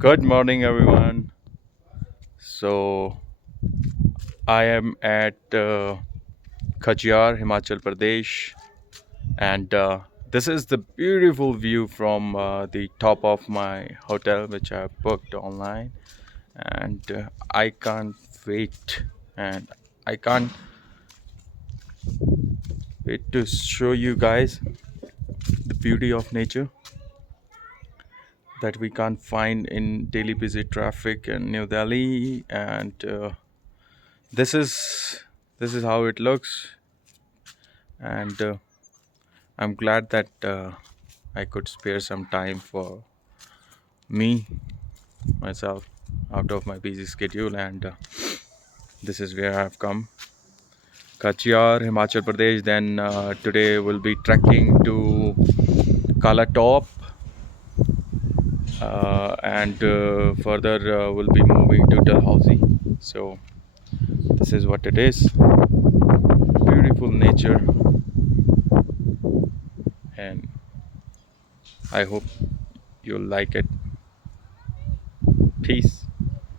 Good morning, everyone. So, I am at Khajjiar, Himachal Pradesh, and this is the beautiful view from the top of my hotel, which I booked online. And I can't wait, and I can't wait to show you guys the beauty of nature that we can't find in daily busy traffic in New Delhi. And this is this is how it looks, and I'm glad that I could spare some time for me, myself, out of my busy schedule, and this is where I've come. Khajjiar, Himachal Pradesh. Then today we'll be trekking to Kala Top, and further we'll be moving to Dalhousie. So this is what it is. Beautiful nature, and I hope you'll like it. Peace.